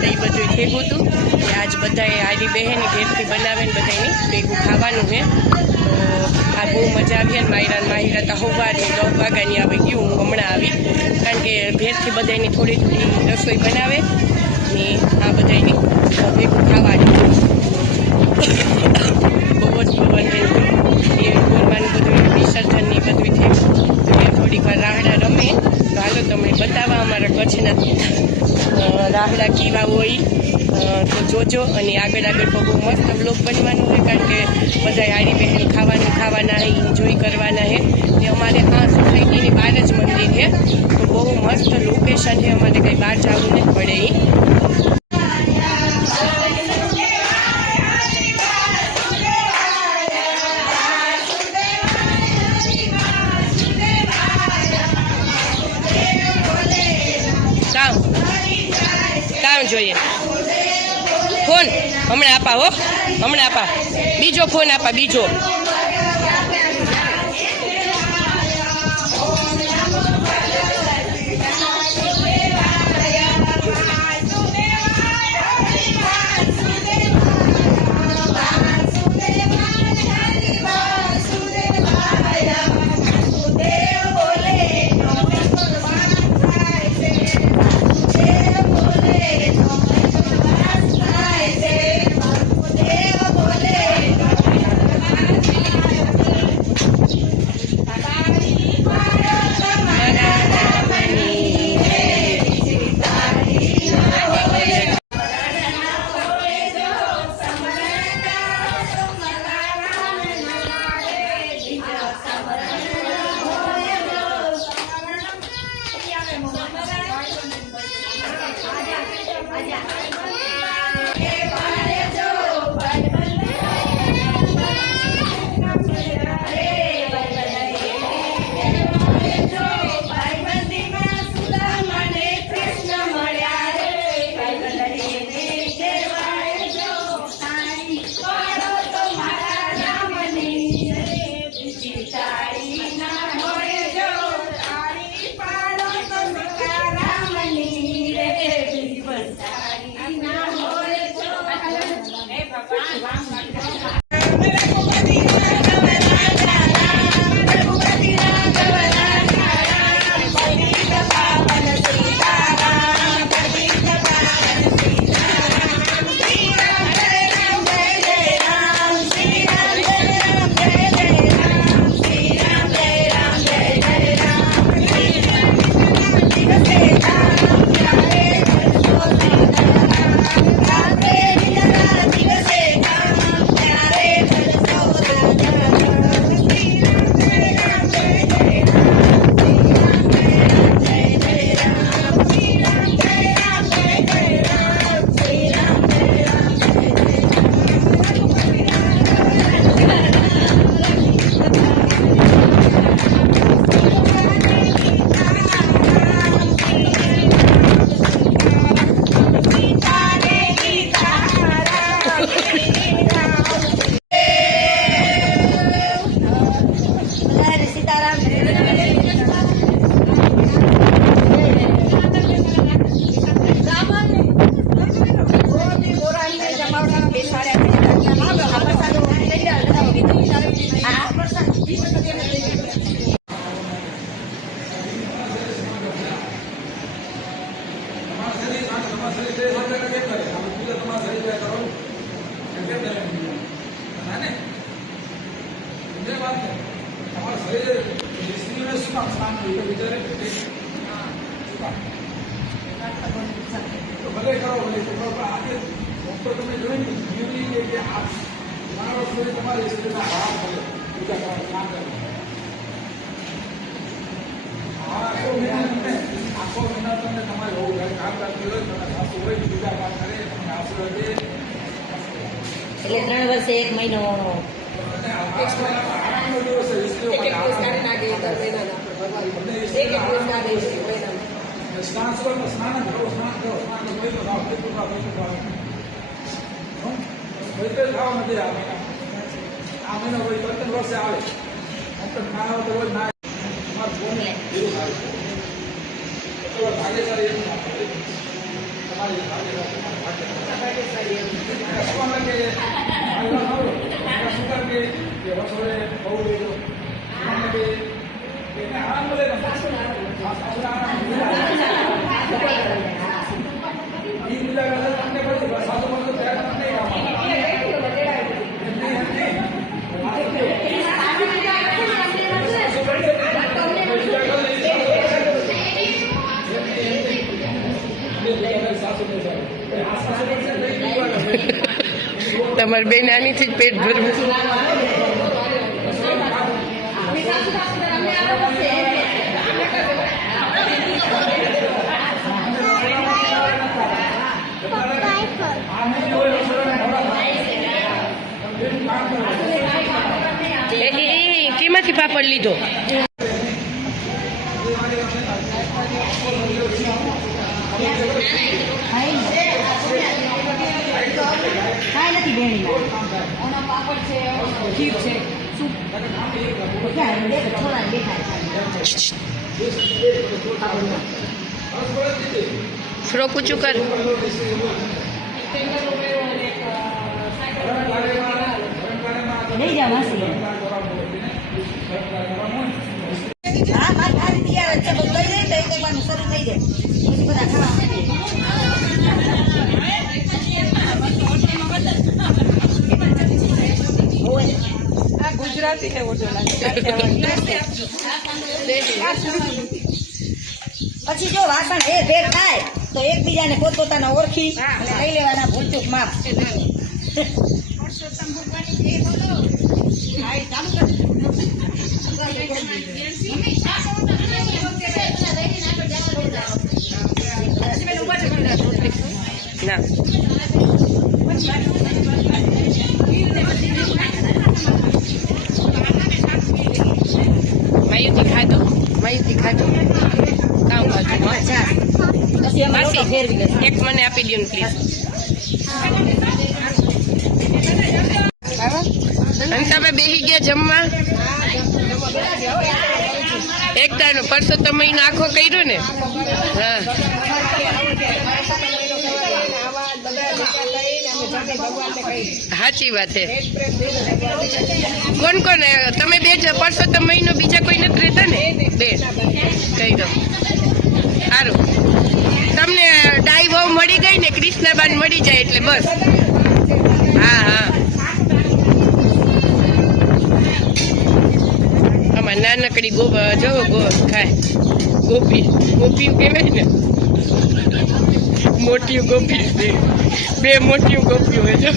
તો એ બધું ભેગું હતું કે આજ બધાએ આરી બહેન ઘેરથી બનાવે ને બધાની ભેગું ખાવાનું છે. તો આ બહુ મજા આવી. અને માહિરા તો સવારની 10 વાગ્યાની આવી ગયું. હું હમણાં આવી, કારણ કે ઘેરથી બધાની થોડી થોડી રસોઈ બનાવે ને આ બધાની ભેગું ખાવાની. બહુ જ પવન રહ્યું એ ગોરવાનું બધું વિસર્જનની બધું થયું. તો એ થોડીક વાર રાહડા રમે. તો હાલો તમને બતાવવા અમારા કચ્છના રાહડા કેવા હોય તો જોજો. અને આગળ આગળ તો બહુ મસ્ત બ્લોગ બનવાનું હોય, કારણ કે બધા આરી બહેન ખાવાના હે, એન્જોય કરવાના હે. ને અમારે આ સોસાયટીની બહાર જ મંદિર છે, તો બહુ મસ્ત લોકેશન છે. અમારે કંઈ બહાર જવું નથી પડે. કામ જોઈએ ફોન હમણાં આપા હો, હમણાં આપા. બીજો ફોન આપા, બીજો. એટલે 3 વર્ષે 1 મહિનો તમારી બેન આનીથી જ પેટ ભરવું. કેમાંથી પાપડ લીધો? કાંઈ નથી બેણી એનો પાપડ છે ખીર છે સૂપ થોડા દેખાય ફ્રોક ઊંચું કર. લઈ જાઓ માસી. હા મારી ખાલી તૈયાર જ છે બધું લઈ લઈ લઈ લેવાનું શરૂ થઈ જાય પછી બધા ખાવા ગુજરાતી પછી જો વાસણ એ ભેર થાય તો એકબીજાને પોતપોતાના ઓળખી અને લઈ લેવાના ભૂલચૂક માપ. ના માયુતિ ખાધું કામ ખાધું. પછી એમાં માસી, લોટો ફેરવી લેશે. એક મને આપી દો ને પ્લીઝ. અને તમે બેસી ગયા જમવા? એક તારનો પરસો તો મહિનો આખો કર્યો ને? હા સાચી વાત છે. કોણ કોણ તમે બે જ પરસો તો મહિનો બીજા કોઈ નથી રહેતા ને? બે કહી દો. સારું, તમને ડાઈ બહુ મળી ગઈ ને, કૃષ્ણાબાન મળી જાય એટલે બસ. હા હા આમાં નાનકડી જોવો ખાય ગોપીઓ કહેવાય ને, મોટી ગોપી બે મોટી ગોપીઓ હોય જો.